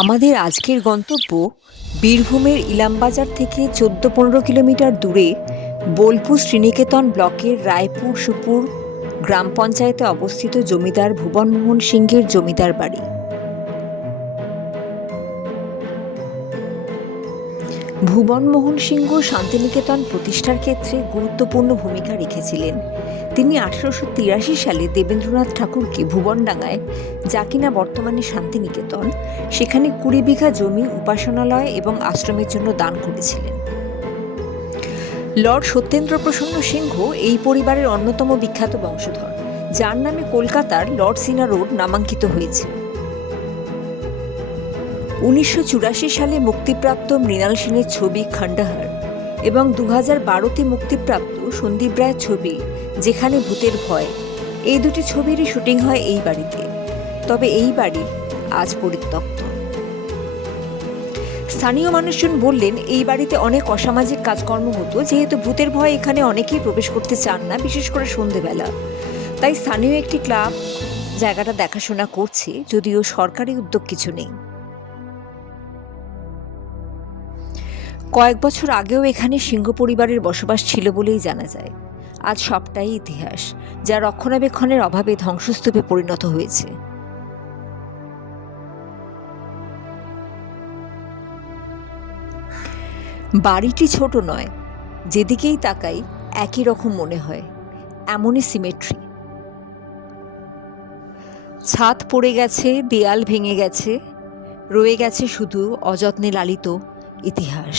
আমাদের আজকের গন্তব্য বীরভূমের ইলামবাজার থেকে 14-15 কিলোমিটার দূরে বোলপুর শ্রীনিকেতন ব্লকের রায়পুর সুপুর গ্রাম পঞ্চায়েতে অবস্থিত জমিদার ভুবনমোহন সিংহের জমিদার বাড়ি। ভুবনমোহন সিংহ শান্তিনিকেতন প্রতিষ্ঠার ক্ষেত্রে গুরুত্বপূর্ণ ভূমিকা রেখেছিলেন। তিনি 1883 সালে দেবেন্দ্রনাথ ঠাকুরকে ভুবনডাঙ্গায়, যা কিনা বর্তমানে শান্তিনিকেতন, সেখানে 20 বিঘা জমি উপাসনালয় এবং আশ্রমের জন্য দান করেছিলেন। লর্ড সত্যেন্দ্রপ্রসন্ন সিংহ এই পরিবারের অন্যতম বিখ্যাত বংশধর, যার নামে কলকাতার লর্ড সিনা রোড নামাঙ্কিত হয়েছে। 1984 সালে মুক্তিপ্রাপ্ত মৃণাল সেনের ছবি খণ্ডহার এবং 2012তে মুক্তিপ্রাপ্ত সন্দীপ রায়ের ছবি যেখানে ভূতের ভয়, এই দুটি ছবিরই শুটিং হয় এই বাড়িতে। তবে এই বাড়ি আজ পরিত্যক্ত। স্থানীয় মানুষজন বললেন এই বাড়িতে অনেক অসামাজিক কাজকর্ম হতো, যেহেতু ভূতের ভয় এখানে অনেকেই প্রবেশ করতে চান না, বিশেষ করে সন্ধেবেলা। তাই স্থানীয় একটি ক্লাব জায়গাটা দেখাশোনা করছে, যদিও সরকারি উদ্যোগ কিছু নেই। কয়েক বছর আগেও এখানে সিংহ পরিবারের বসবাস ছিল বলেই জানা যায়। আজ সবটাই ইতিহাস, যা রক্ষণাবেক্ষণের অভাবে ধ্বংসস্তূপে পরিণত হয়েছে। বাড়িটি ছোট নয়, যেদিকেই তাকাই একই রকম মনে হয়, এমনই সিমেট্রি। ছাদ পড়ে গেছে, দেয়াল ভেঙে গেছে, রয়ে গেছে শুধু অযত্নে লালিত ইতিহাস।